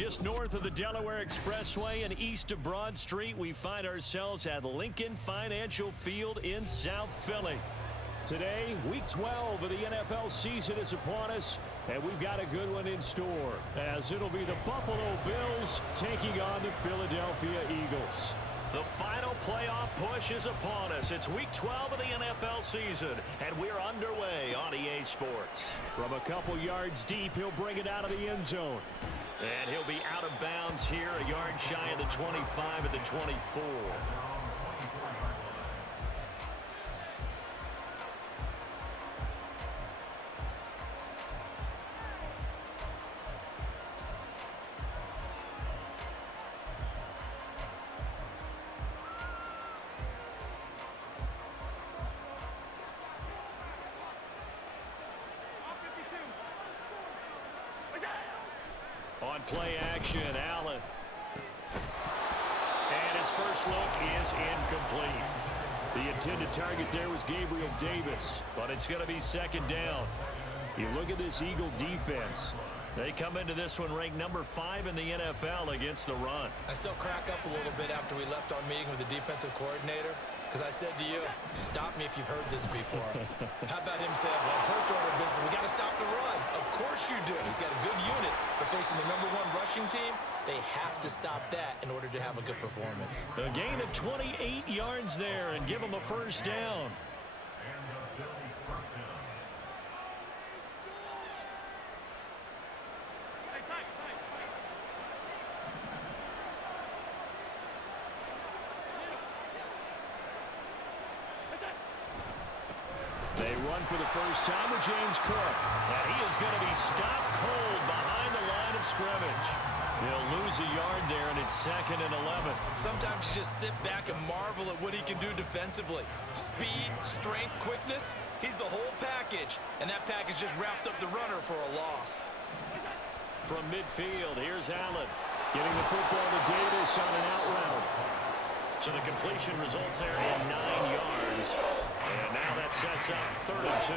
Just north of the Delaware Expressway and east of Broad Street, we find ourselves at Lincoln Financial Field in South Philly. Today, Week 12 of the NFL season is upon us, and we've got a good one in store, as it'll be the Buffalo Bills taking on the Philadelphia Eagles. The final playoff push is upon us. It's Week 12 of the NFL season, and we're underway on EA Sports. From a couple yards deep, he'll bring it out of the end zone. And he'll be out of bounds here, a yard shy of the 25 at the 24. On play action, Allen. And his first look is incomplete. The intended target there was Gabriel Davis, but it's going to be second down. You look at this Eagle defense. They come into this one ranked number 5 in the NFL against the run. I still crack up a little bit after we left our meeting with the defensive coordinator, because I said to you, stop me if you've heard this before. How about him saying, well, first order of business, we got to stop the run. Of course you do. He's got a good unit, but facing the #1 rushing team, they have to stop that in order to have a good performance. A gain of 28 yards there and give them a first down. They run for the first time with James Cook. And he is going to be stopped cold behind the line of scrimmage. They'll lose a yard there, and it's 2nd and 11. Sometimes you just sit back and marvel at what he can do defensively. Speed, strength, quickness, he's the whole package. And that package just wrapped up the runner for a loss. From midfield, here's Allen. Getting the football to Davis on an out route. So the completion results there in 9 yards. And now that sets up 3rd and 2.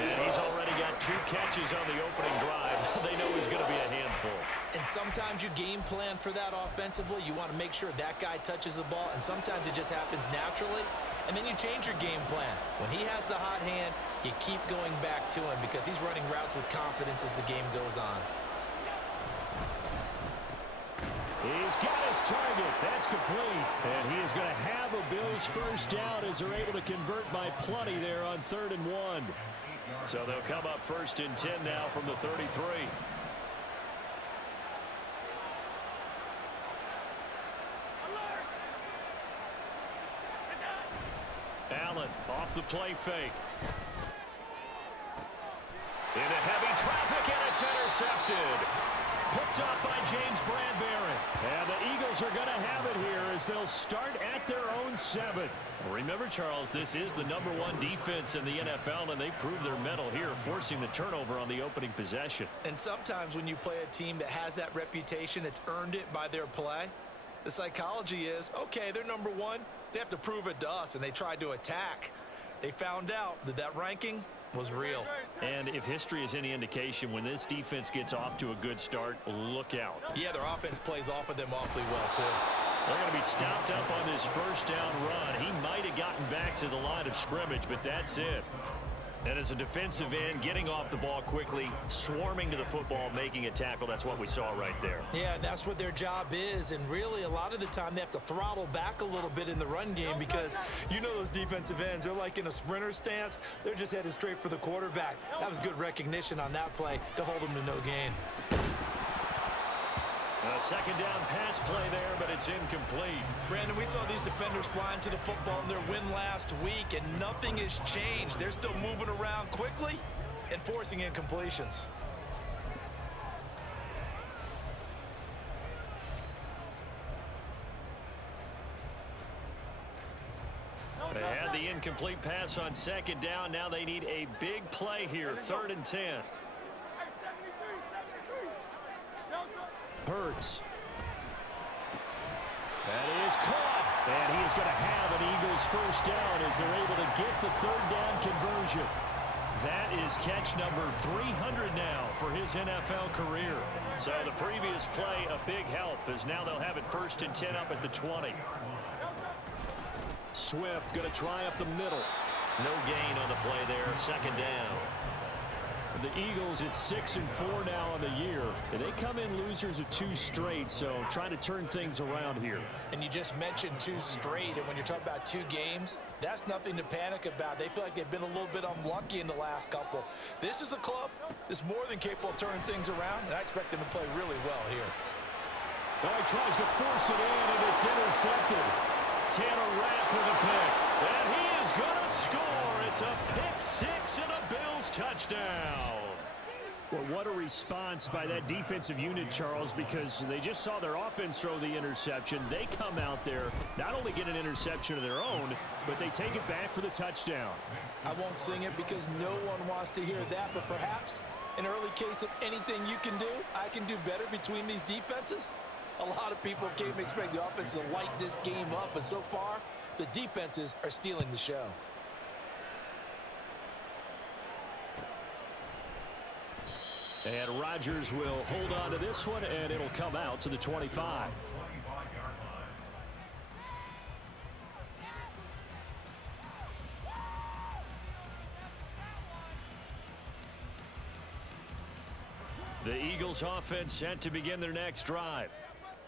And he's already got 2 catches on the opening drive. They know he's going to be a handful. And sometimes you game plan for that offensively. You want to make sure that guy touches the ball. And sometimes it just happens naturally. And then you change your game plan. When he has the hot hand, you keep going back to him because he's running routes with confidence as the game goes on. He's got his target. That's complete. And he is going to have a Bills first down as they're able to convert by plenty there on 3rd and 1. So they'll come up 1st and 10 now from the 33. Allen off the play fake. Into heavy traffic, and it's intercepted. Picked up by James Bradbury. And the Eagles are going to have it here as they'll start at their own 7. Remember, Charles, this is the #1 defense in the NFL, and they proved their mettle here, forcing the turnover on the opening possession. And sometimes when you play a team that has that reputation, that's earned it by their play, the psychology is, okay, they're #1. They have to prove it to us, and they tried to attack. They found out that that ranking was real. And if history is any indication, when this defense gets off to a good start, look out. Yeah, their offense plays off of them awfully well, too. They're going to be stopped up on this first down run. He might have gotten back to the line of scrimmage, but that's it. And as a defensive end, getting off the ball quickly, swarming to the football, making a tackle, that's what we saw right there. Yeah, that's what their job is, and really a lot of the time they have to throttle back a little bit in the run game because you know those defensive ends, they're like in a sprinter stance. They're just headed straight for the quarterback. That was good recognition on that play to hold them to no gain. A second down pass play there, but it's incomplete. Brandon, we saw these defenders flying to the football in their win last week, and nothing has changed. They're still moving around quickly and forcing incompletions. They had the incomplete pass on second down. Now they need a big play here, 3rd and 10. Hurts. That is caught. And he is going to have an Eagles first down as they're able to get the 3rd down conversion. That is catch number 300 now for his NFL career. So the previous play, a big help, as now they'll have it 1st and 10 up at the 20. Swift going to try up the middle. No gain on the play there, 2nd down. The Eagles at 6-4 now on the year. They come in losers of 2 straight, so trying to turn things around here. And you just mentioned 2 straight, and when you're talking about 2 games, that's nothing to panic about. They feel like they've been a little bit unlucky in the last couple. This is a club that's more than capable of turning things around, and I expect them to play really well here. Well, he tries to force it in, and it's intercepted. Tanner Rapp with a pick, and he is going to score. It's a pick 6 and a Bills touchdown. Well, what a response by that defensive unit, Charles, because they just saw their offense throw the interception. They come out there, not only get an interception of their own, but they take it back for the touchdown. I won't sing it because no one wants to hear that, but perhaps an early case of anything you can do, I can do better between these defenses. A lot of people came to expect the offense to light this game up, but so far, the defenses are stealing the show. And Rodgers will hold on to this one, and it'll come out to the 25. The Eagles offense set to begin their next drive.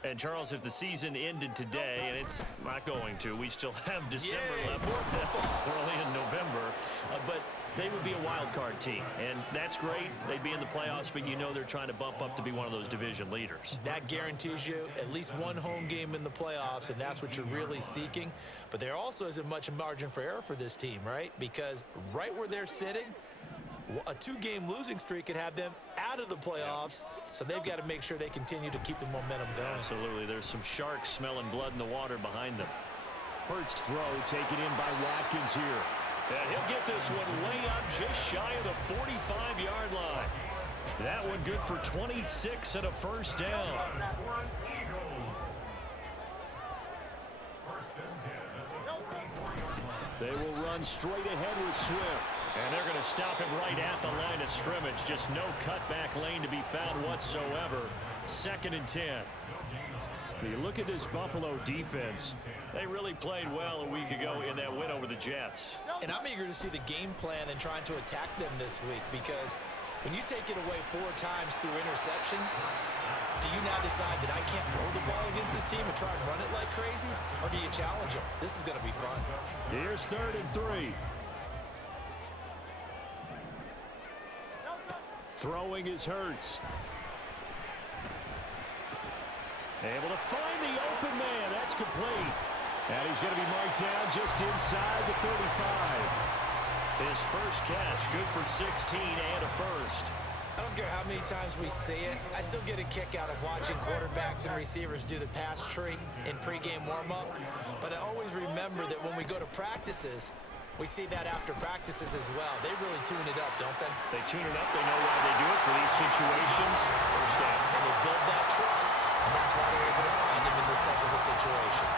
And, Charles, if the season ended today, and it's not going to, we still have December left. We're only in November. But they would be a wild card team, and that's great. They'd be in the playoffs, but you know they're trying to bump up to be one of those division leaders. That guarantees you at least one home game in the playoffs, and that's what you're really seeking. But there also isn't much margin for error for this team, right? Because right where they're sitting, a 2-game losing streak could have them out of the playoffs, so they've got to make sure they continue to keep the momentum going. Absolutely. There's some sharks smelling blood in the water behind them. Hurts throw taken in by Watkins here. And he'll get this one way up just shy of the 45-yard line. That one good for 26 and a 1st down. They will run straight ahead with Swift. And they're going to stop him right at the line of scrimmage. Just no cutback lane to be found whatsoever. 2nd and 10. You look at this Buffalo defense. They really played well a week ago in that win over the Jets. And I'm eager to see the game plan and trying to attack them this week, because when you take it away 4 times through interceptions, do you now decide that I can't throw the ball against this team and try and run it like crazy? Or do you challenge them? This is going to be fun. Here's 3rd and 3. Throwing is Hurts. Able to find the open man. That's complete. And he's going to be marked down just inside the 35. His first catch, good for 16 and a 1st. I don't care how many times we see it. I still get a kick out of watching quarterbacks and receivers do the pass tree in pregame warm-up. But I always remember that when we go to practices, we see that after practices as well. They really tune it up, don't they? They tune it up. They know why they do it for these situations. 1st down. And they build that trust, and that's why they're able to find him in this type of a situation.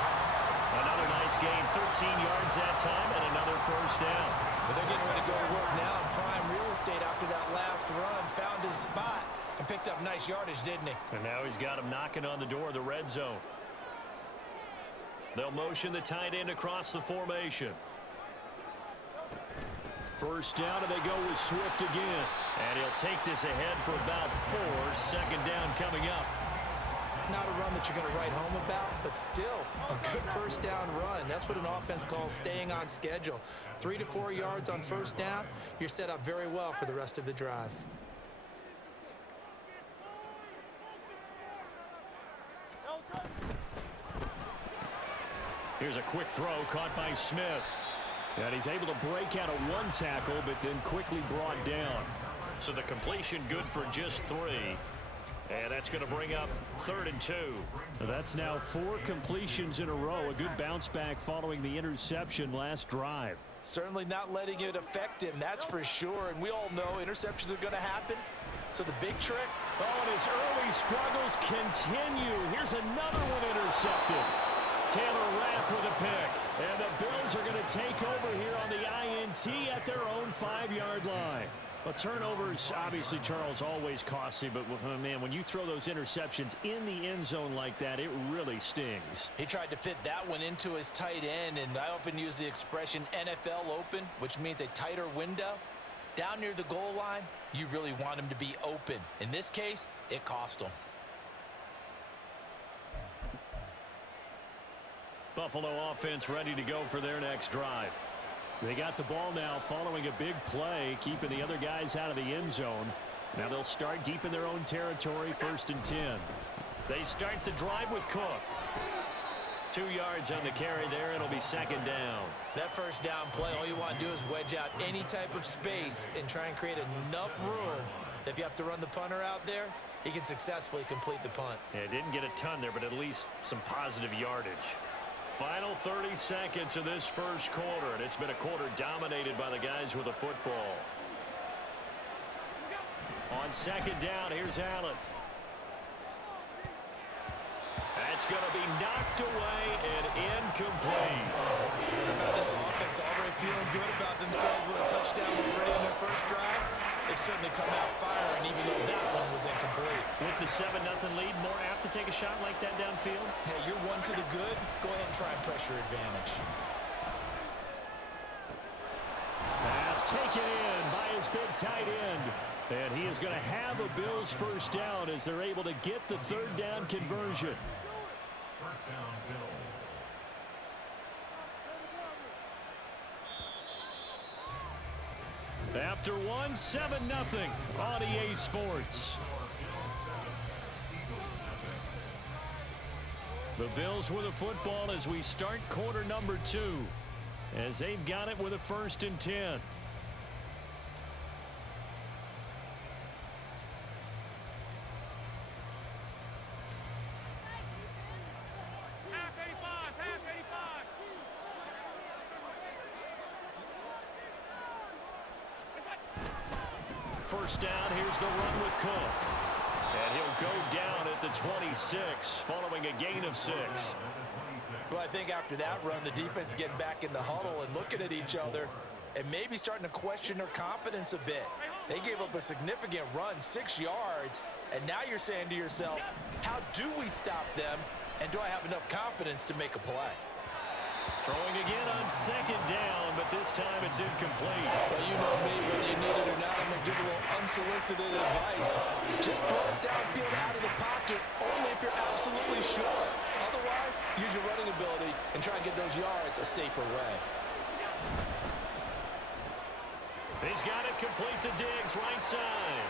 Another nice gain, 13 yards that time, and another 1st down. But they're getting ready to go to work now in prime real estate after that last run. Found his spot and picked up nice yardage, didn't he? And now he's got him knocking on the door of the red zone. They'll motion the tight end across the formation. 1st down, and they go with Swift again. And he'll take this ahead for about 4. 2nd down coming up. Not a run that you're going to write home about, but still a good 1st down run. That's what an offense calls staying on schedule. 3 to 4 yards on 1st down, you're set up very well for the rest of the drive. Here's a quick throw caught by Smith. And he's able to break out of 1 tackle, but then quickly brought down. So the completion good for just 3. And that's going to bring up 3rd and 2. So that's now 4 completions in a row. A good bounce back following the interception last drive. Certainly not letting it affect him, that's for sure. And we all know interceptions are going to happen. So the big trick? Oh, and his early struggles continue. Here's another one intercepted. Taylor Rapp with a pick. And the Bills are going to take over here on the INT at their own 5-yard line. Well, turnovers, obviously, Charles, always costly. But, man, when you throw those interceptions in the end zone like that, it really stings. He tried to fit that one into his tight end, and I often use the expression NFL open, which means a tighter window. Down near the goal line, you really want him to be open. In this case, it cost him. Buffalo offense ready to go for their next drive. They got the ball now following a big play, keeping the other guys out of the end zone. Now they'll start deep in their own territory, 1st and 10. They start the drive with Cook. 2 yards on the carry there. It'll be 2nd down. That first down play, all you want to do is wedge out any type of space and try and create enough room that if you have to run the punter out there, he can successfully complete the punt. Yeah, didn't get a ton there, but at least some positive yardage. Final 30 seconds of this first quarter, and it's been a quarter dominated by the guys with the football. On 2nd down, here's Allen. That's going to be knocked away and incomplete. How about this offense already feeling good about themselves with a touchdown already on their first drive? They've certainly come out firing, even though that one was incomplete. With the 7-0 lead, more apt to take a shot like that downfield? Hey, you're one to the good. Go ahead and try and pressure advantage. Pass taken in by his big tight end. And he is going to have a Bills first down as they're able to get the 3rd down conversion. First down, Bills. After 7-0 on EA Sports. The Bills with the football as we start quarter number 2. As they've got it with a 1st and 10. First down, here's the run with Cook. And he'll go down at the 26, following a gain of 6. Well, I think after that run, the defense is getting back in the huddle and looking at each other and maybe starting to question their confidence a bit. They gave up a significant run, 6 yards, and now you're saying to yourself, how do we stop them, and do I have enough confidence to make a play? Throwing again on 2nd down, but this time it's incomplete. Well, you know me, whether you need it or not, I'm going to give a little unsolicited advice. Just throw it downfield out of the pocket, only if you're absolutely sure. Otherwise, use your running ability and try and get those yards a safer way. He's got it complete to Diggs, right side.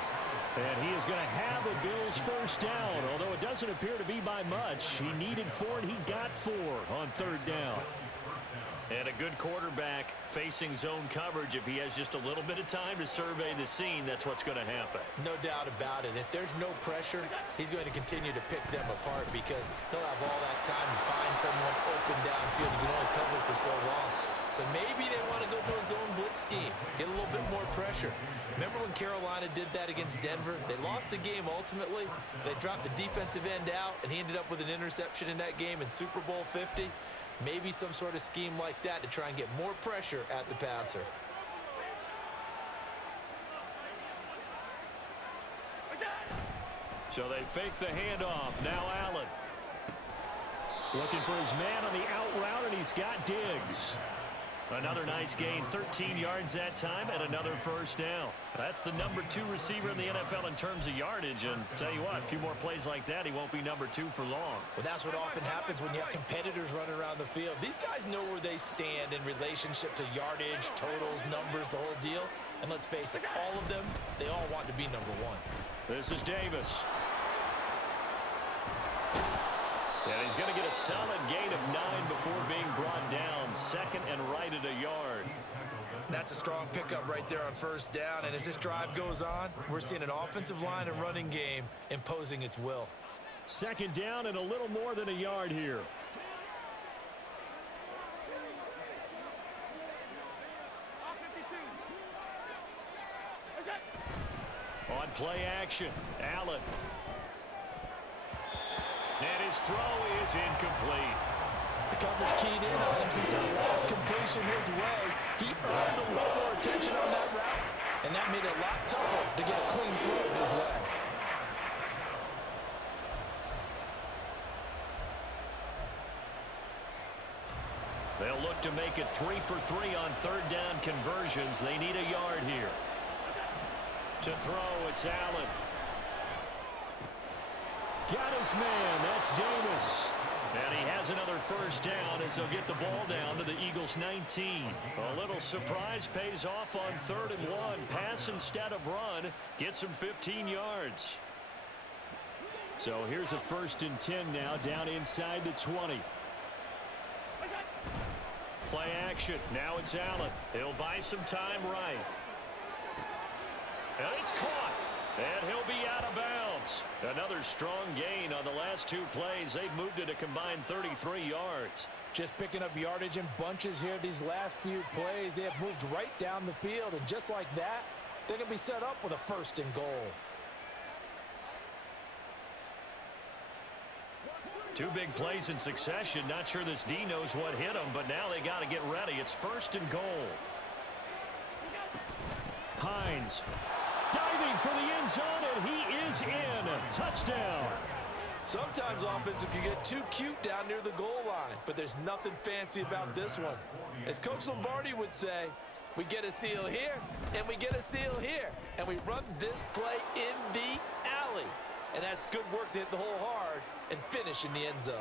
And he is going to have a Bills first down, although it doesn't appear to be by much. He needed 4, and he got 4 on 3rd down. And a good quarterback facing zone coverage. If he has just a little bit of time to survey the scene, that's what's going to happen. No doubt about it. If there's no pressure, he's going to continue to pick them apart because he'll have all that time to find someone open downfield. You can only cover for so long. So maybe they want to go to a zone blitz scheme, get a little bit more pressure. Remember when Carolina did that against Denver? They lost the game ultimately. They dropped the defensive end out, and he ended up with an interception in that game in Super Bowl 50. Maybe some sort of scheme like that to try and get more pressure at the passer. So they fake the handoff. Now Allen. Looking for his man on the out route, and he's got Diggs. Another nice gain, 13 yards that time, and another first down. That's the number 2 receiver in the NFL in terms of yardage, and tell you what, a few more plays like that, he won't be number 2 for long. Well, that's what often happens when you have competitors running around the field. These guys know where they stand in relationship to yardage, totals, numbers, the whole deal. And let's face it, all of them, they all want to be number 1. This is Davis. And he's going to get a solid gain of 9 before being brought down. 2nd and right at a yard. That's a strong pickup right there on first down. And as this drive goes on, we're seeing an offensive line and running game imposing its will. 2nd down and a little more than a yard here. On play action, Allen. And his throw is incomplete. The coverage keyed in on him since that last completion his way. He earned a little more attention on that route, and that made it a lot tougher to get a clean throw his way. They'll look to make it 3 for 3 on third down conversions. They need a yard here. To throw, it's Allen. Got his man. That's Davis. And he has another first down as they'll get the ball down to the Eagles' 19. A little surprise pays off on 3rd and 1. Pass instead of run. Gets him 15 yards. So here's a 1st and 10 now down inside the 20. Play action. Now it's Allen. He'll buy some time right. And it's caught. And he'll be out of bounds. Another strong gain on the last 2 plays. They've moved it a combined 33 yards. Just picking up yardage in bunches here these last few plays. They have moved right down the field. And just like that, they're going to be set up with a 1st and goal. 2 big plays in succession. Not sure this D knows what hit him, but now they got to get ready. It's 1st and goal. Hines diving for the end zone, and he is in. Touchdown. Sometimes offenses can get too cute down near the goal line, but there's nothing fancy about this one. As Coach Lombardi would say, we get a seal here, and we get a seal here, and we run this play in the alley. And that's good work to hit the hole hard and finish in the end zone.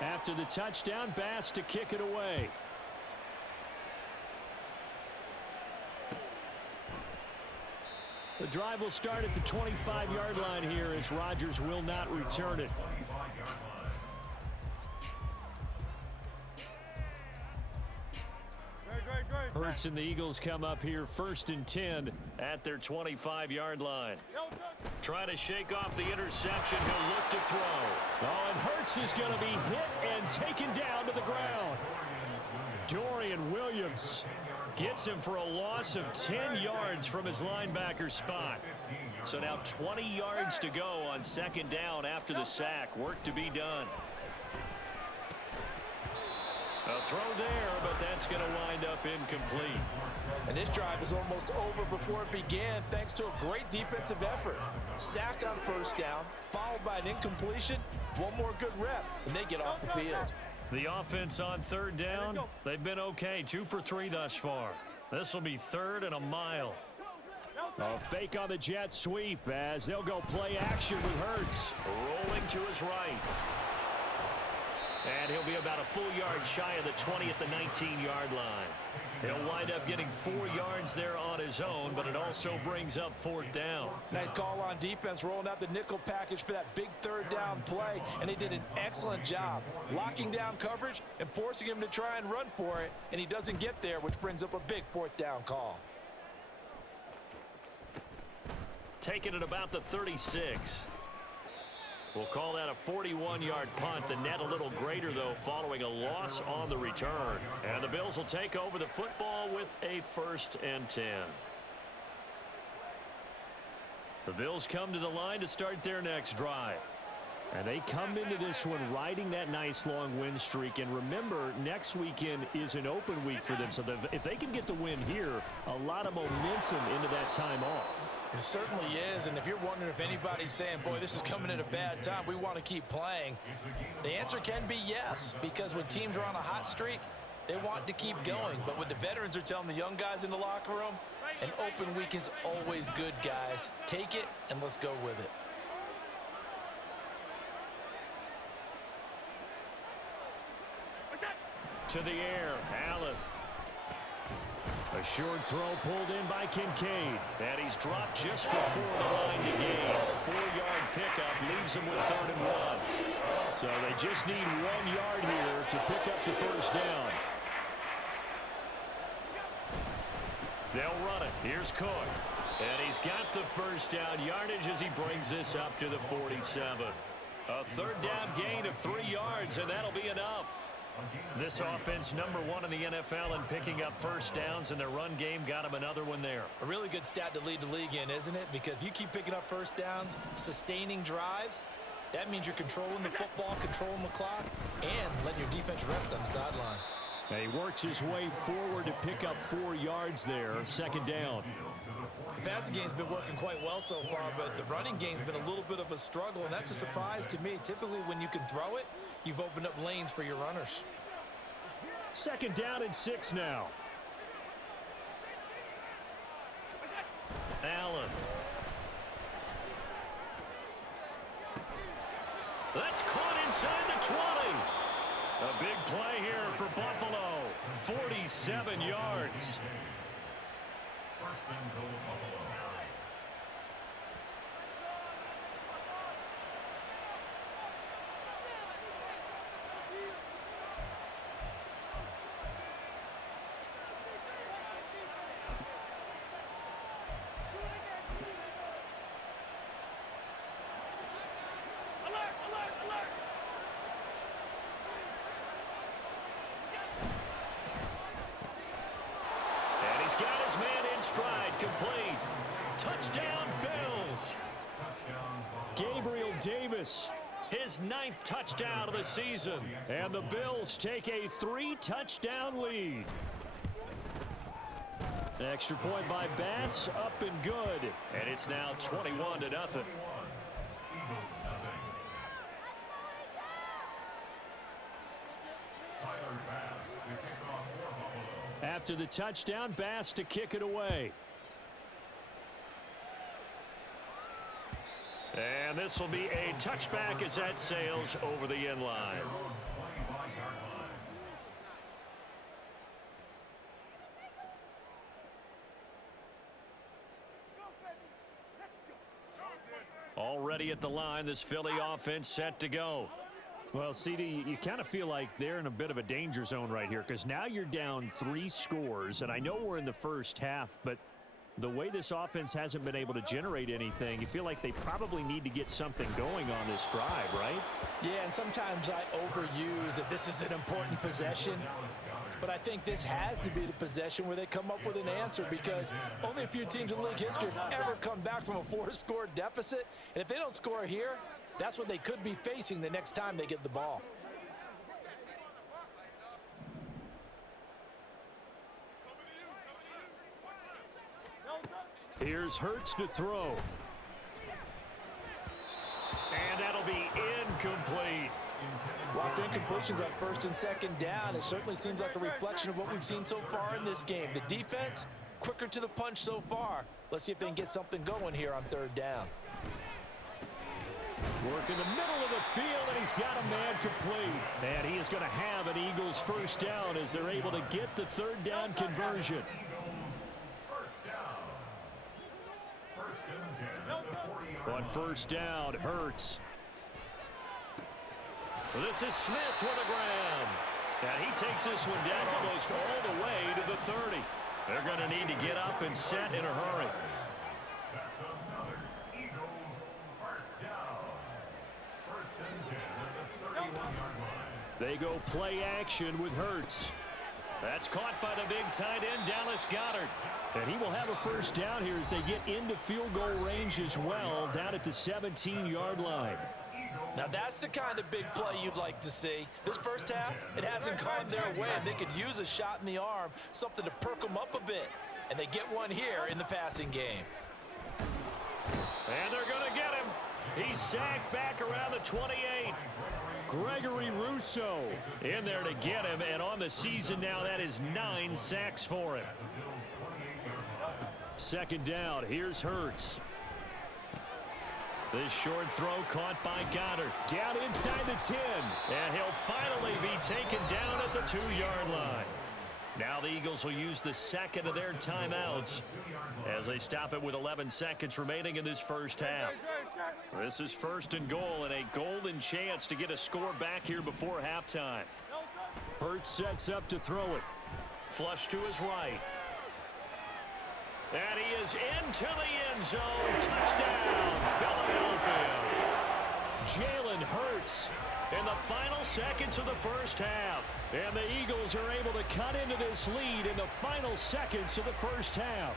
After the touchdown, Bass to kick it away. The drive will start at the 25-yard line here as Rodgers will not return it. Hurts and the Eagles come up here 1st and 10 at their 25-yard line. Trying to shake off the interception. He'll look to throw. Oh, and Hurts is going to be hit and taken down to the ground. Dorian Williams gets him for a loss of 10 yards from his linebacker spot. So now 20 yards to go on 2nd down after the sack. Work to be done. A throw there, but that's going to wind up incomplete. And this drive is almost over before it began thanks to a great defensive effort. Sack on 1st down, followed by an incompletion. One more good rep, and they get off the field. The offense on 3rd down, they've been okay. 2 for 3 thus far. This will be 3rd and a mile. A fake on the jet sweep as they'll go play action with Hurts. Rolling to his right. And he'll be about a full yard shy of the 20 at the 19-yard line. He'll wind up getting 4 yards there on his own, but it also brings up 4th down. Nice call on defense, rolling out the nickel package for that big 3rd down play, and they did an excellent job locking down coverage and forcing him to try and run for it, and he doesn't get there, which brings up a big 4th down call. Taking it about the 36. We'll call that a 41-yard punt. The net a little greater, though, following a loss on the return. And the Bills will take over the football with a 1st and 10. The Bills come to the line to start their next drive. And they come into this one riding that nice long win streak. And remember, next weekend is an open week for them. So if they can get the win here, a lot of momentum into that time off. It certainly is, and if you're wondering if anybody's saying, boy, this is coming at a bad time, we want to keep playing, the answer can be yes, because when teams are on a hot streak, they want to keep going. But what the veterans are telling the young guys in the locker room, an open week is always good, guys. Take it, and let's go with it. To the air, Allen. A short throw pulled in by Kincaid. And he's dropped just before the line to gain. 4-yard pickup leaves him with 3rd and 1. So they just need 1 yard here to pick up the 1st down. They'll run it. Here's Cook. And he's got the 1st down yardage as he brings this up to the 47. A 3rd down gain of 3 yards, and that'll be enough. This offense #1 in the NFL in picking up 1st downs, and their run game got him another one there. A really good stat to lead the league in, isn't it? Because if you keep picking up 1st downs, sustaining drives, That means you're controlling the football, controlling the clock, and letting your defense rest on the sidelines. And he works his way forward to pick up 4 yards there. Second down. The passing game's been working quite well so far, but the running game's been a little bit of a struggle, and that's a surprise to me. Typically, when you can throw it, you've opened up lanes for your runners. Second down and 6 now. Allen. That's caught inside the 20. A big play here for Buffalo. 47 yards. First and goal, Buffalo. He's got his man in stride, complete. Touchdown, Bills. Gabriel Davis, his 9th touchdown of the season. And the Bills take a 3-touchdown lead. Extra point by Bass, up and good. And it's now 21-0. After the touchdown, Bass to kick it away. And this will be a touchback as that sails over the end line. Already at the line, this Philly offense set to go. Well, CD, you kind of feel like they're in a bit of a danger zone right here because now you're down 3 scores, and I know we're in the first half, but the way this offense hasn't been able to generate anything, you feel like they probably need to get something going on this drive, right? Yeah, and sometimes I overuse that this is an important possession, but I think this has to be the possession where they come up with an answer because only a few teams in league history have ever come back from a 4-score deficit, and if they don't score here, that's what they could be facing the next time they get the ball. Here's Hurts to throw. And that'll be incomplete. Well, if incompletions on 1st and 2nd down, it certainly seems like a reflection of what we've seen so far in this game. The defense, quicker to the punch so far. Let's see if they can get something going here on 3rd down. Work in the middle of the field, and he's got a man complete. And he is going to have an Eagles first down as they're able to get the 3rd down conversion. On 1st down, Hurts. This is Smith with a grab. And he takes this one down almost all the way to the 30. They're going to need to get up and set in a hurry. That's another Eagles first down. 1st and 10 at the 31-yard line. They go play action with Hurts. That's caught by the big tight end, Dallas Goedert. And he will have a first down here as they get into field goal range as well, down at the 17-yard line. Now that's the kind of big play you'd like to see. This first half, it hasn't gone their way, and they could use a shot in the arm, something to perk them up a bit. And they get one here in the passing game. And they're going to get him. He's sacked back around the 28. Gregory Rousseau in there to get him, and on the season now, that is 9 sacks for him. 2nd down, here's Hurts. This short throw caught by Goddard. Down inside the 10, and he'll finally be taken down at the 2-yard line. Now the Eagles will use the 2nd of their timeouts as they stop it with 11 seconds remaining in this first half. This is 1st and goal, and a golden chance to get a score back here before halftime. Hurts sets up to throw it. Flush to his right. And he is into the end zone. Touchdown, Philadelphia. Jalen Hurts in the final seconds of the first half. And the Eagles are able to cut into this lead in the final seconds of the first half.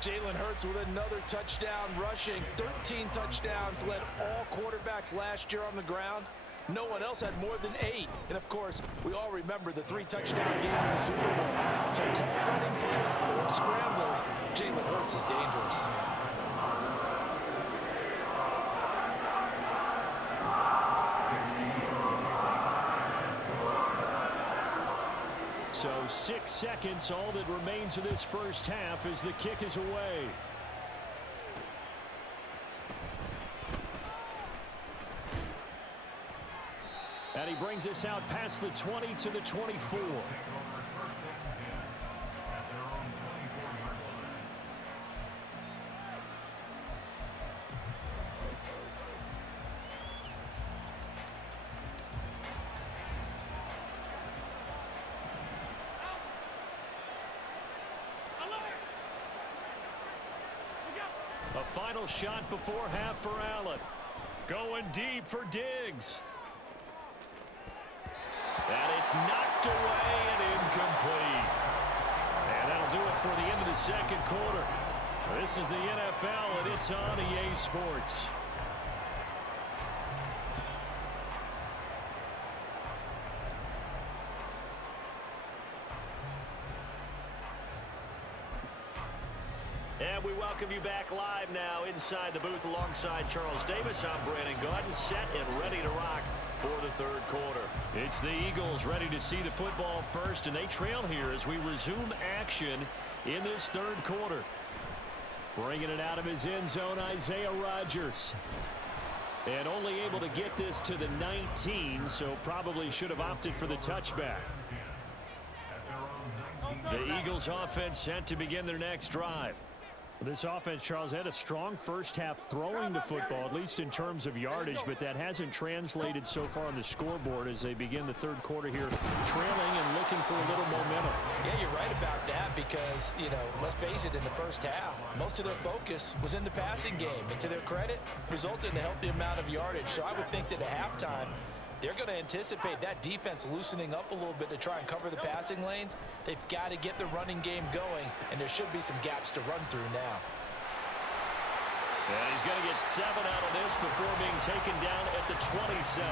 Jalen Hurts with another touchdown rushing. 13 touchdowns, led all quarterbacks last year on the ground. No one else had more than 8. And, of course, we all remember the 3-touchdown game in the Super Bowl. So call running plays or scrambles, Jalen Hurts is dangerous. So 6 seconds, all that remains of this first half as the kick is away. And he brings us out past the 20 to the 24. A final shot before half for Allen. Going deep for Diggs. And it's knocked away and incomplete. And that'll do it for the end of the second quarter. This is the NFL, and it's on EA Sports. And we welcome you back live now inside the booth alongside Charles Davis. I'm Brandon Gaudin, set and ready to rock for the third quarter. It's the Eagles ready to see the football first, and they trail here as we resume action in this third quarter. Bringing it out of his end zone, Isaiah Rodgers. And only able to get this to the 19, so probably should have opted for the touchback. The Eagles offense set to begin their next drive. This offense, Charles, had a strong first half throwing the football, at least in terms of yardage, but that hasn't translated so far on the scoreboard as they begin the third quarter here, trailing and looking for a little momentum. Yeah, you're right about that because, let's face it, in the first half, most of their focus was in the passing game. And to their credit, resulted in a healthy amount of yardage. So I would think that at halftime, they're going to anticipate that defense loosening up a little bit to try and cover the passing lanes. They've got to get the running game going, and there should be some gaps to run through now. And he's going to get 7 out of this before being taken down at the 27.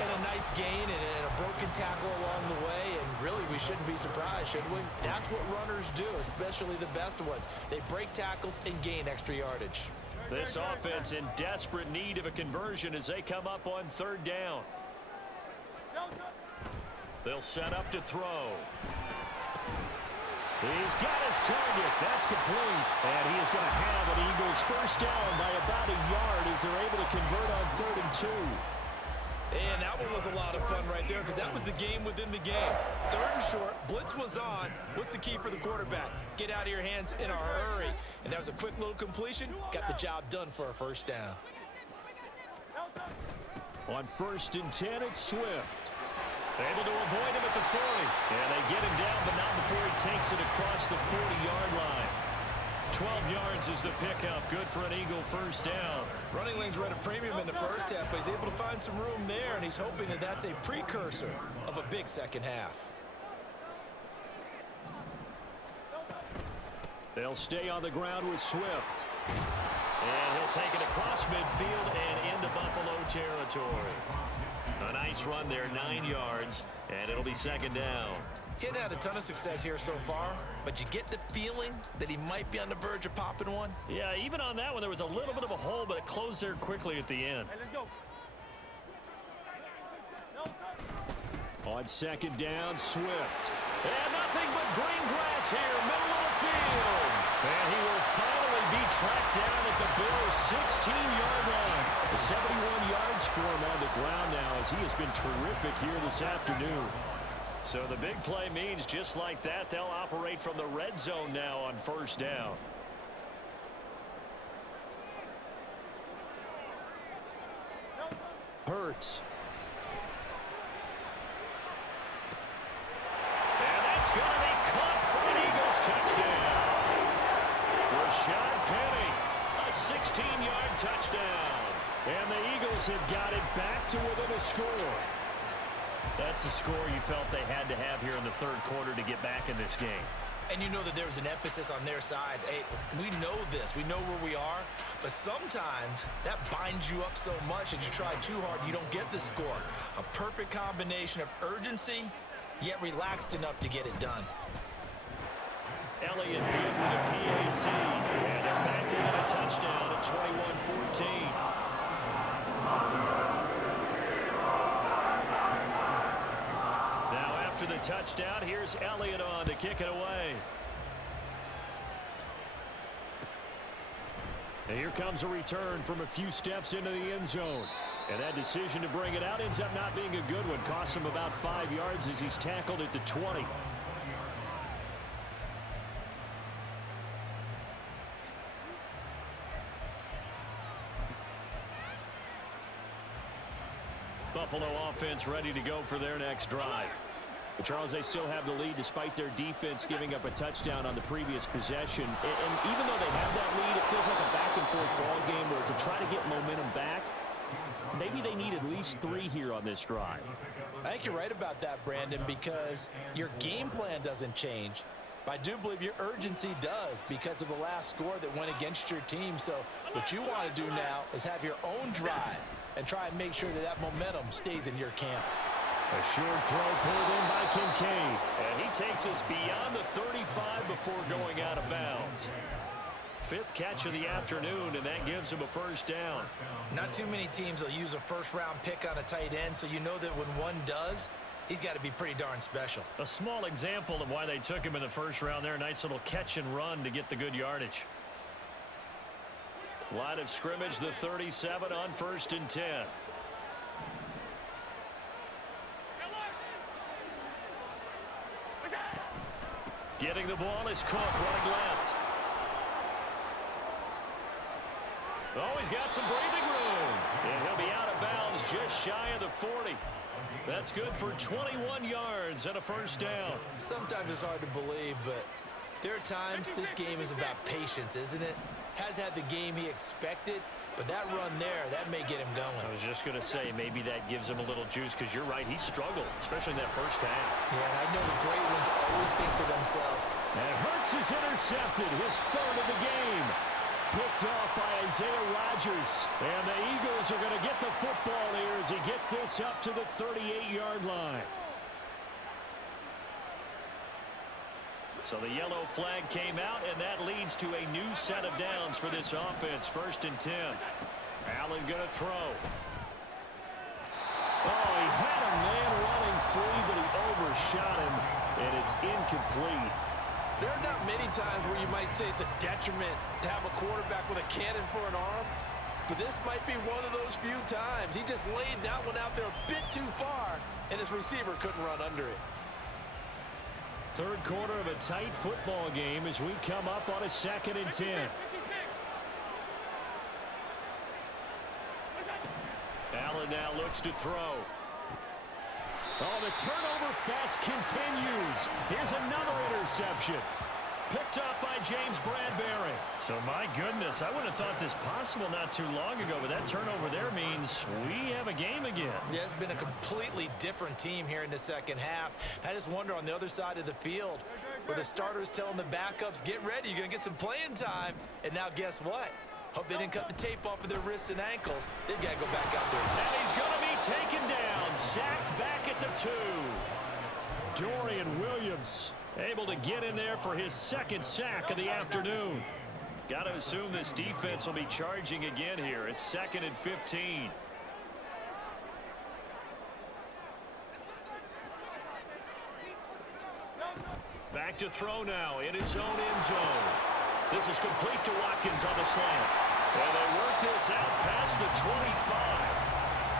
And a nice gain and a broken tackle along the way, and really we shouldn't be surprised, should we? That's what runners do, especially the best ones. They break tackles and gain extra yardage. This offense in desperate need of a conversion as they come up on third down. They'll set up to throw. He's got his target. That's complete. And he is going to have an Eagles first down by about a yard as they're able to convert on 3rd and 2. And that one was a lot of fun right there because that was the game within the game. 3rd and short, blitz was on. What's the key for the quarterback? Get out of your hands in a hurry. And that was a quick little completion. Got the job done for a first down. On 1st and 10, it's Swift. Able to avoid him at the 40. And they get him down, but not before he takes it across the 40-yard line. 12 yards is the pickup. Good for an Eagle first down. Running lanes were at a premium in the first half, but he's able to find some room there, and he's hoping that that's a precursor of a big second half. They'll stay on the ground with Swift. And he'll take it across midfield and into Buffalo territory. A nice run there, 9 yards, and it'll be second down. He hadn't had a ton of success here so far, but you get the feeling that he might be on the verge of popping one. Yeah, even on that one, there was a little bit of a hole, but it closed there quickly at the end. Hey, let's go. On second down, Swift. And nothing but green grass here, middle of the field. And he will finally be tracked down at the Bills' 16-yard line. 71 yards for him on the ground now as he has been terrific here this afternoon. So the big play means just like that, they'll operate from the red zone now on first down. Hurts. And that's going to be caught for an Eagles touchdown. Rashad Penny, a 16-yard touchdown. And the Eagles have got it back to within a score. That's the score you felt they had to have here in the third quarter to get back in this game. And you know that there's an emphasis on their side. Hey, we know this. We know where we are. But sometimes that binds you up so much that you try too hard, you don't get the score. A perfect combination of urgency, yet relaxed enough to get it done. Elliott good with a PAT. And they're back within a touchdown at 21-14. Now after the touchdown, here's Elliott on to kick it away. And here comes a return from a few steps into the end zone. And that decision to bring it out ends up not being a good one. Costs him about 5 yards as he's tackled at the 20. Buffalo offense ready to go for their next drive. But Charles, they still have the lead despite their defense giving up a touchdown on the previous possession. And even though they have that lead, it feels like a back-and-forth ball game where to try to get momentum back, maybe they need at least 3 here on this drive. I think you're right about that, Brandon, because your game plan doesn't change. But I do believe your urgency does because of the last score that went against your team. So what you want to do now is have your own drive and try and make sure that that momentum stays in your camp. A short throw pulled in by Kincaid. And he takes us beyond the 35 before going out of bounds. 5th catch of the afternoon, and that gives him a first down. Not too many teams will use a first-round pick on a tight end, so you know that when one does, he's got to be pretty darn special. A small example of why they took him in the first round there. Nice little catch and run to get the good yardage. Line of scrimmage, the 37 on 1st and 10. Getting the ball is Cook running left. Oh, he's got some breathing room. And he'll be out of bounds just shy of the 40. That's good for 21 yards and a first down. Sometimes it's hard to believe, but there are times this game is about patience, isn't it? Has had the game he expected, but that run there, that may get him going. I was just going to say, maybe that gives him a little juice, because you're right, he struggled, especially in that first half. Yeah, and I know the great ones always think to themselves. And Hurts is intercepted, his 3rd of the game. Picked off by Isaiah Rodgers. And the Eagles are going to get the football here as he gets this up to the 38-yard line. So the yellow flag came out, and that leads to a new set of downs for this offense. 1st and 10. Allen going to throw. Oh, he had a man running free, but he overshot him, and it's incomplete. There are not many times where you might say it's a detriment to have a quarterback with a cannon for an arm, but this might be one of those few times. He just laid that one out there a bit too far, and his receiver couldn't run under it. 3rd quarter of a tight football game as we come up on a 2nd and 10. Allen now looks to throw. Oh, the turnover fest continues. Here's another interception. Picked up by James Bradbury. So, my goodness, I wouldn't have thought this possible not too long ago, but that turnover there means we have a game again. Yeah, it's been a completely different team here in the second half. I just wonder on the other side of the field where the starters telling the backups, get ready, you're going to get some playing time. And now guess what? Hope they didn't cut the tape off of their wrists and ankles. They've got to go back out there. And he's going to be taken down, sacked back at the 2. Dorian Williams able to get in there for his 2nd sack of the afternoon. Got to assume this defense will be charging again here. It's 2nd and 15. Back to throw now in his own end zone. This is complete to Watkins on the slant. And they work this out past the 25.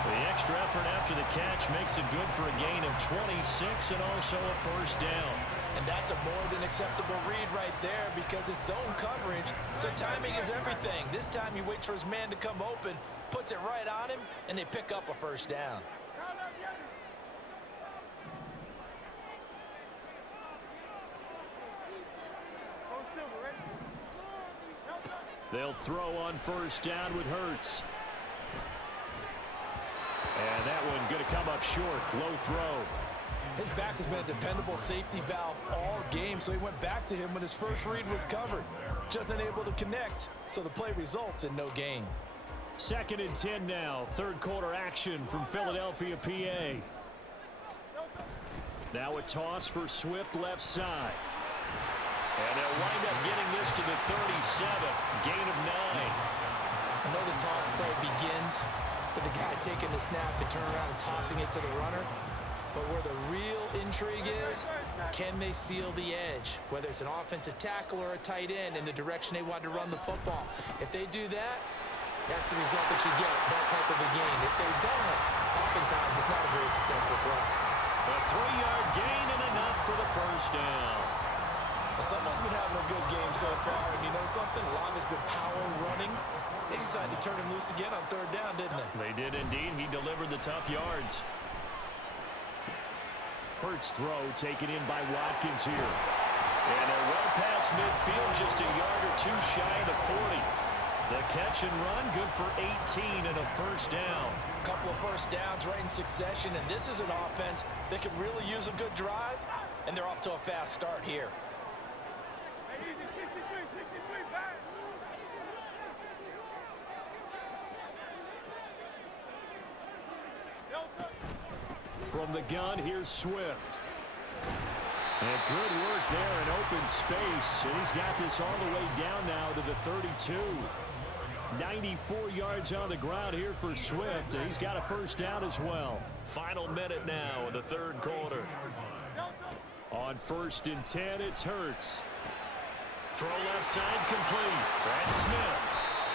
The extra effort after the catch makes it good for a gain of 26 and also a first down. And that's a more than acceptable read right there because it's zone coverage, so timing is everything. This time he waits for his man to come open, puts it right on him, and they pick up a first down. They'll throw on first down with Hurts. And that one going to come up short. Low throw. His back has been a dependable safety valve all game, so he went back to him when his first read was covered. Just unable to connect, so the play results in no gain. 2nd and 10 now. Third quarter action from Philadelphia, PA. Now a toss for Swift left side. And they'll wind up getting this to the 37. Gain of 9. I know the toss play begins with the guy taking the snap and turning around and tossing it to the runner. But where the real intrigue is, can they seal the edge? Whether it's an offensive tackle or a tight end in the direction they want to run the football. If they do that, that's the result that you get, that type of a game. If they don't, oftentimes it's not a very successful play. A 3-yard gain and enough for the first down. Someone's been having a good game so far, and you know something? A lot has been power running. They decided to turn him loose again on 3rd down, didn't they? They did indeed. He delivered the tough yards. Hurts throw taken in by Watkins here. And they're well past midfield, just a yard or two shy of the 40. The catch and run, good for 18 and a first down. A couple of first downs right in succession, and this is an offense that can really use a good drive, and they're off to a fast start here. From the gun, here's Swift. And good work there in open space. And he's got this all the way down now to the 32. 94 yards on the ground here for Swift. And he's got a first down as well. Final minute now in the 3rd quarter. On 1st and 10, it's Hurts. Throw left side complete. That's Smith.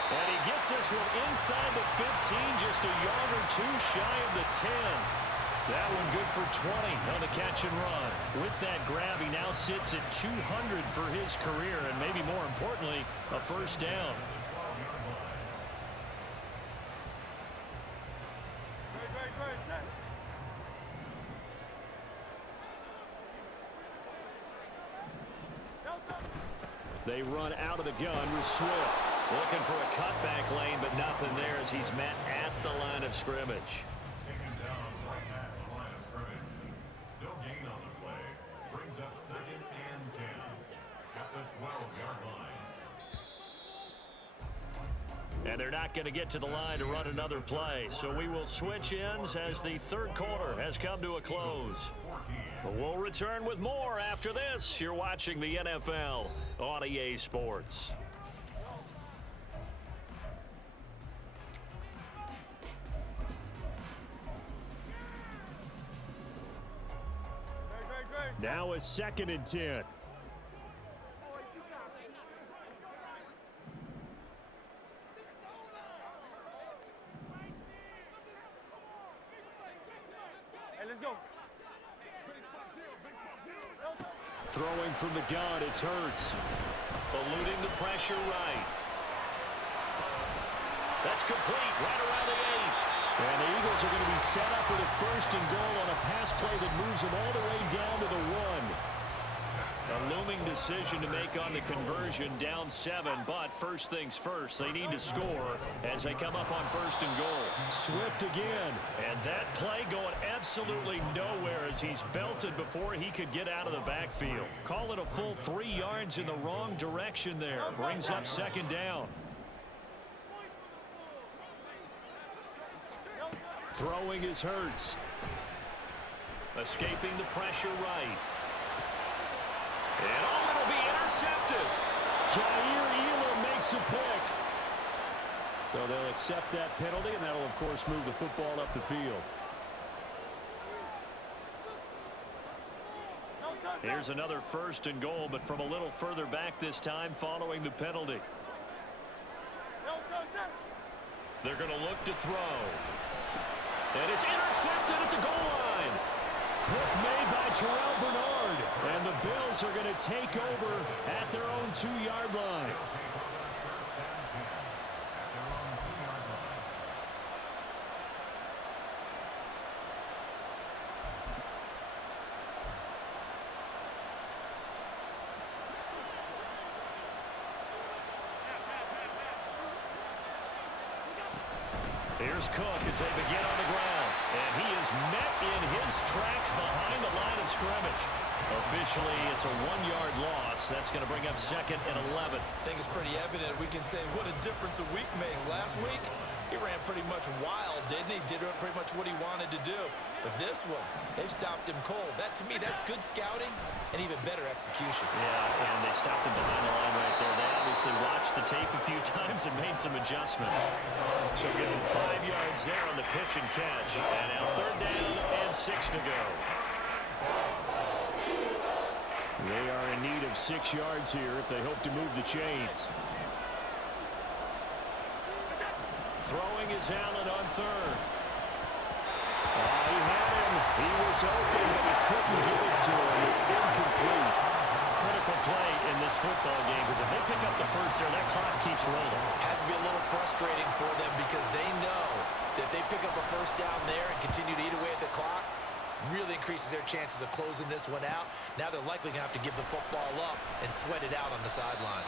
And he gets this one inside the 15, just a yard or two shy of the 10. That one good for 20 on the catch and run. With that grab, he now sits at 200 for his career, and maybe more importantly, a first down. They run out of the gun with Swift. Looking for a cutback lane, but nothing there as he's met at the line of scrimmage. Taken down right at the line of scrimmage. No gain on the play. Brings up 2nd and 10 at the 12-yard line. And they're not going to get to the line to run another play. So we will switch ends as the 3rd quarter has come to a close. But we'll return with more after this. You're watching the NFL on EA Sports. Now a 2nd and 10. Throwing from the gun, it's Hurts. Eluding the pressure right. That's complete, right around the 8. And the Eagles are going to be set up with a 1st and goal on a pass play that moves them all the way down to the 1. A looming decision to make on the conversion, down 7, but first things first, they need to score as they come up on 1st and goal. Swift again, and that play going absolutely nowhere as he's belted before he could get out of the backfield. Call it a full 3 yards in the wrong direction there. Brings up 2nd down. Throwing is Hurts. Escaping the pressure right. And it'll be intercepted. Jair Elam makes a pick. So they'll accept that penalty, and that'll, of course, move the football up the field. Here's another 1st and goal, but from a little further back this time following the penalty. They're going to look to throw. And it's intercepted at the goal line. Pick made by Terrell Bernard. And the Bills are going to take over at their own 2-yard line. Here's Cook as they begin on the ground. And he is met in his tracks behind the line of scrimmage. Officially, it's a 1-yard loss. That's going to bring up 2nd and 11. I think it's pretty evident. We can say what a difference a week makes. Last week, he ran pretty much wild, didn't he? Did pretty much what he wanted to do. But this one, they've stopped him cold. That, to me, that's good scouting and even better execution. Yeah, and they stopped him behind the line right there. They obviously watched the tape a few times and made some adjustments. So give him 5 yards there on the pitch and catch. And now 3rd down and 6 to go. They are in need of 6 yards here if they hope to move the chains. Throwing is Allen on 3rd. He had him. He was open, but he couldn't get it to him. It's incomplete. Critical play in this football game because if they pick up the first there, that clock keeps rolling. Has to be a little frustrating for them because they know that if they pick up a first down there and continue to eat away at the clock, really increases their chances of closing this one out. Now they're likely going to have to give the football up and sweat it out on the sideline.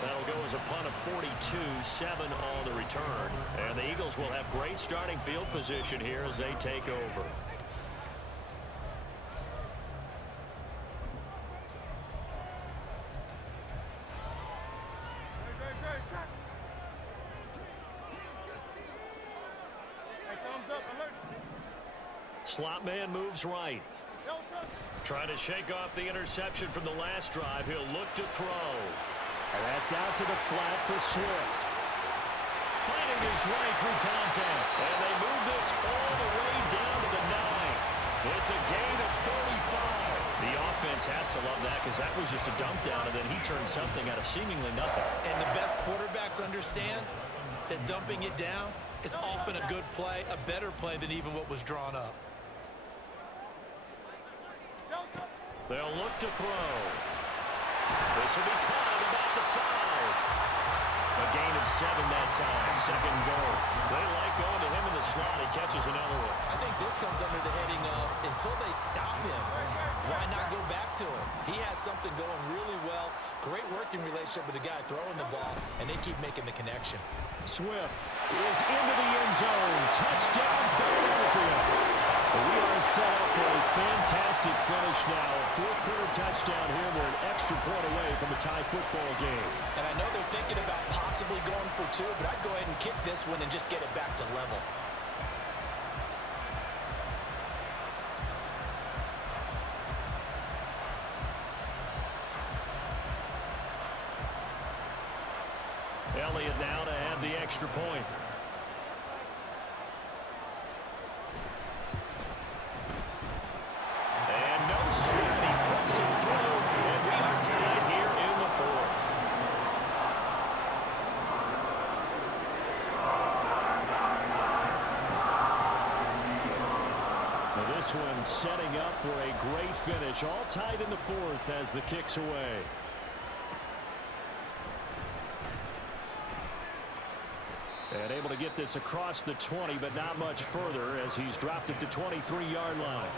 That'll go as a punt of 42, 7 on the return. And the Eagles will have great starting field position here as they take over. Slot man moves right. Trying to shake off the interception from the last drive. He'll look to throw. And that's out to the flat for Swift. Fighting his way through contact. And they move this all the way down to the 9. It's a gain of 35. The offense has to love that because that was just a dump down, and then he turned something out of seemingly nothing. And the best quarterbacks understand that dumping it down is often a good play, a better play than even what was drawn up. They'll look to throw. This will be caught about the 5. A gain of 7 that time. 2nd goal. They like going to him in the slot. He catches another one. I think this comes under the heading of until they stop him, why not go back to him? He has something going really well. Great working relationship with the guy throwing the ball, and they keep making the connection. Swift is into the end zone. Touchdown, Philadelphia. We are set up for a fantastic finish now. A 4th-quarter touchdown here. We're an extra point away from a tie football game. And I know they're thinking about possibly going for 2, but I'd go ahead and kick this one and just get it back to level. Elliott now to have the extra point. And no sweat. He puts it through, and we are tied here in the 4th. Now this one setting up for a great finish. All tied in the 4th as the kick's away. And able to get this across the 20, but not much further as he's dropped it to 23-yard line.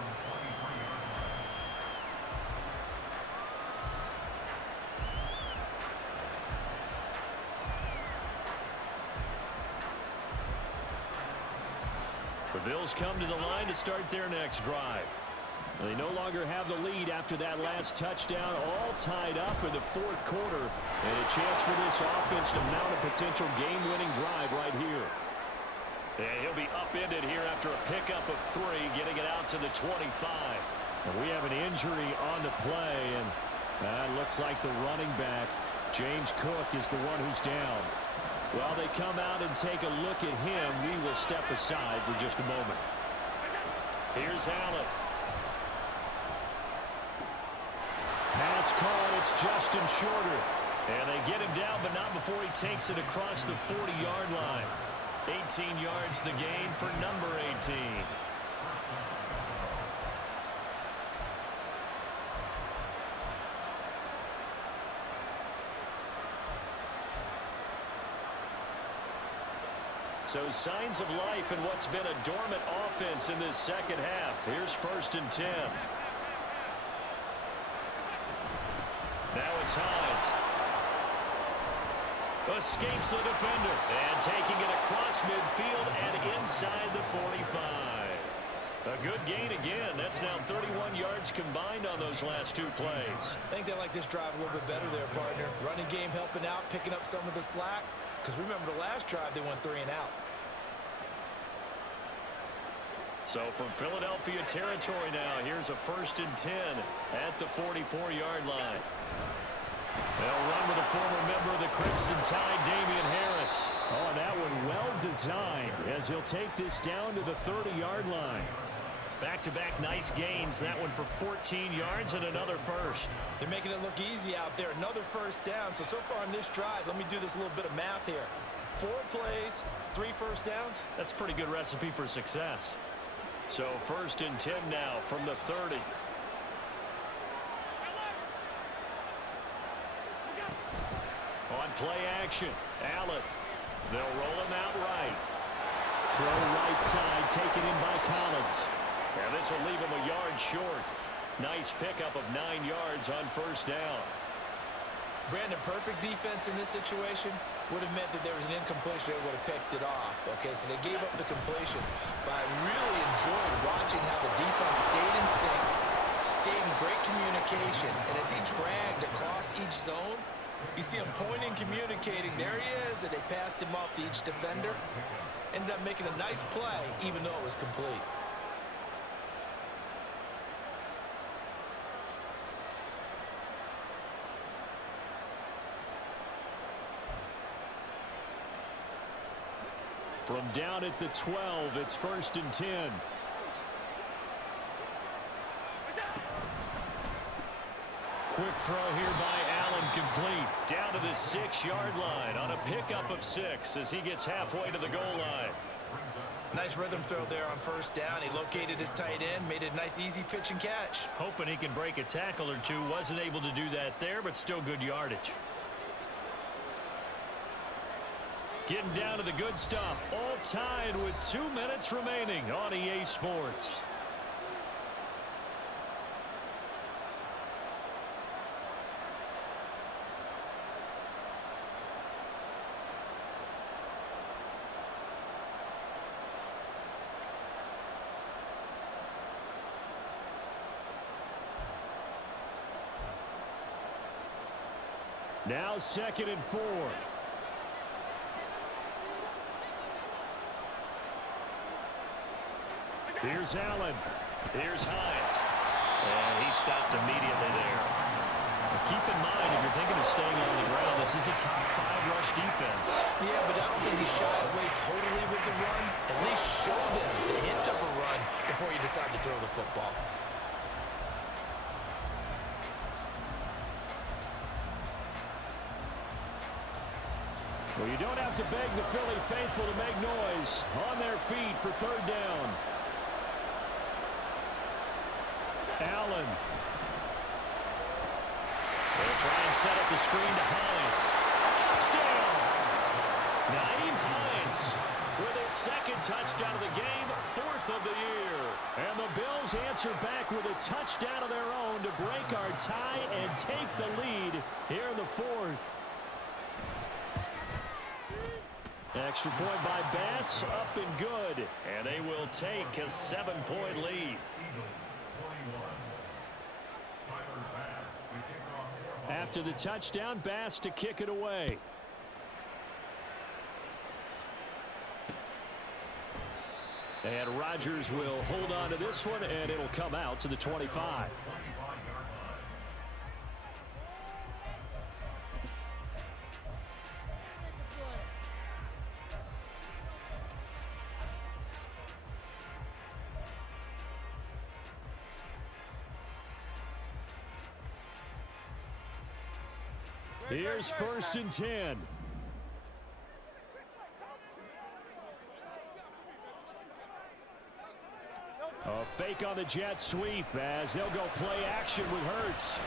The Bills come to the line to start their next drive. They no longer have the lead after that last touchdown, all tied up in the 4th quarter. And a chance for this offense to mount a potential game-winning drive right here. And he'll be upended here after a pickup of 3, getting it out to the 25. And we have an injury on the play, and it looks like the running back, James Cook, is the one who's down. While they come out and take a look at him, we will step aside for just a moment. Here's Allen. Pass caught, it's Justin Shorter. And they get him down, but not before he takes it across the 40-yard line. 18 yards the gain for number 18. So signs of life in what's been a dormant offense in this second half. Here's 1st and 10. Now it's Hines. Escapes the defender. And taking it across midfield and inside the 45. A good gain again. That's now 31 yards combined on those last two plays. I think they like this drive a little bit better there, partner. Running game helping out, picking up some of the slack. Because remember the last drive, they went 3 and out. So from Philadelphia territory now, here's a 1st and 10 at the 44-yard line. They'll run with a former member of the Crimson Tide, Damian Harris. Oh, and that one well designed as he'll take this down to the 30-yard line. Back-to-back nice gains. That one for 14 yards and another first. They're making it look easy out there. Another first down. So far on this drive, let me do this little bit of math here. 4 plays, 3 first downs. That's a pretty good recipe for success. So 1st and 10 now from the 30. On play action, Allen. They'll roll him out right. Throw right side, taken in by Collins. And this will leave him a yard short. Nice pickup of 9 yards on 1st down. Brandon, perfect defense in this situation would have meant that there was an incompletion. They would have picked it off. Okay, so they gave up the completion. But I really enjoyed watching how the defense stayed in sync, stayed in great communication. And as he dragged across each zone, you see him pointing, communicating. There he is, and they passed him off to each defender. Ended up making a nice play, even though it was complete. From down at the 12, it's 1st and 10. Quick throw here by Allen, complete. Down to the 6-yard line on a pickup of 6 as he gets halfway to the goal line. Nice rhythm throw there on 1st down. He located his tight end, made it a nice easy pitch and catch. Hoping he can break a tackle or two. Wasn't able to do that there, but still good yardage. Getting down to the good stuff. All tied with 2 minutes remaining on EA Sports. Now 2nd and 4. Here's Allen. Here's Hines. And he stopped immediately there. Now keep in mind, if you're thinking of staying on the ground, this is a top 5 rush defense. Yeah, but I don't think he shy away totally with the run. At least show them the hint of a run before you decide to throw the football. Well, you don't have to beg the Philly faithful to make noise. On their feet for 3rd down. Allen. They'll try and set up the screen to Hines. Touchdown! Nyheim Hines with his 2nd touchdown of the game, 4th of the year. And the Bills answer back with a touchdown of their own to break our tie and take the lead here in the 4th. Extra point by Bass, up and good. And they will take a 7-point lead. After the touchdown, Bass to kick it away. And Rodgers will hold on to this one, and it'll come out to the 25. Here's 1st and 10. A fake on the jet sweep as they'll go play action with Hurts.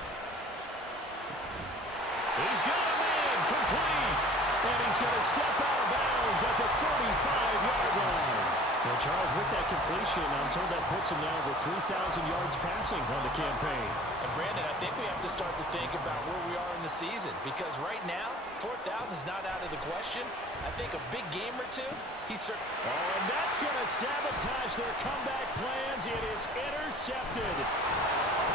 He's got a man complete. And he's going to step out of bounds at the 35-yard line. And Charles, with that completion, I'm told that puts him now over 3,000 yards passing on the campaign. And Brandon, I think we have to start to think about where we are in the season, because right now, 4,000 is not out of the question. I think a big game or two, he's certain. Oh, and that's going to sabotage their comeback plans. It is intercepted.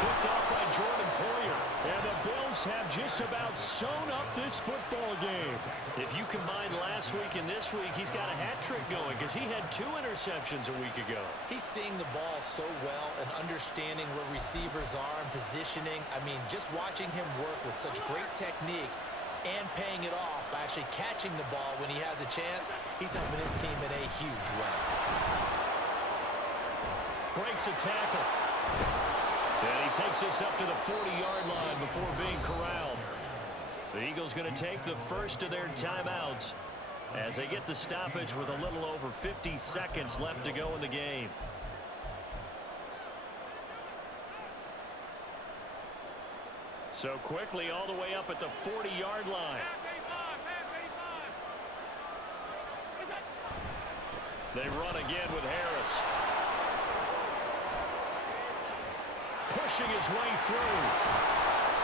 Picked off by Jordan Poyer. And the Bills have just about sewn up this football game. If you combine last week and this week, he's got a hat trick going because he had 2 interceptions a week ago. He's seeing the ball so well and understanding where receivers are and positioning. I mean, just watching him work with such great technique and paying it off by actually catching the ball when he has a chance, he's helping his team in a huge way. Breaks a tackle. And he takes us up to the 40-yard line before being corralled. The Eagles going to take the first of their timeouts as they get the stoppage with a little over 50 seconds left to go in the game. So quickly all the way up at the 40-yard line. They run again with Harris. Pushing his way through.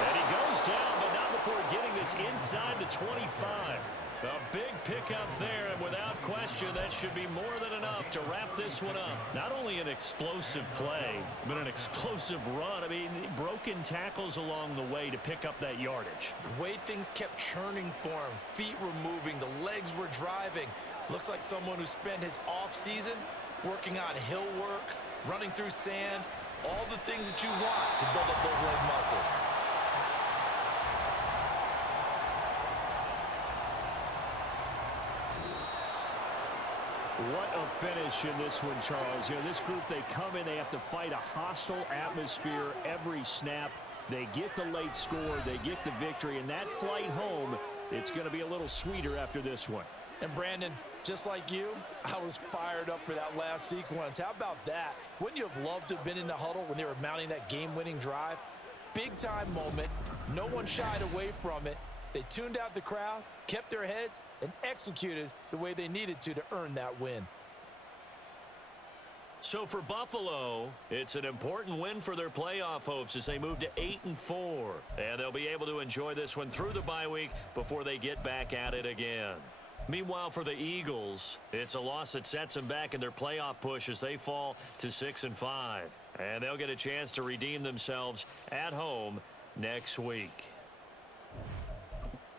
And he goes down, but not before getting this inside the 25. A big pickup there, and without question, that should be more than enough to wrap this one up. Not only an explosive play, but an explosive run. I mean, broken tackles along the way to pick up that yardage. The way things kept churning for him, feet were moving, the legs were driving. Looks like someone who spent his off-season working on hill work, running through sand, all the things that you want to build up those leg muscles. What a finish in this one, Charles. You know, this group, they come in, they have to fight a hostile atmosphere every snap. They get the late score, they get the victory, and that flight home, it's going to be a little sweeter after this one. And Brandon, just like you, I was fired up for that last sequence. How about that? Wouldn't you have loved to have been in the huddle when they were mounting that game-winning drive? Big-time moment. No one shied away from it. They tuned out the crowd, kept their heads, and executed the way they needed to earn that win. So for Buffalo, it's an important win for their playoff hopes as they move to 8-4. And they'll be able to enjoy this one through the bye week before they get back at it again. Meanwhile, for the Eagles, it's a loss that sets them back in their playoff push as they fall to 6-5. And they'll get a chance to redeem themselves at home next week.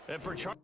And for Charles.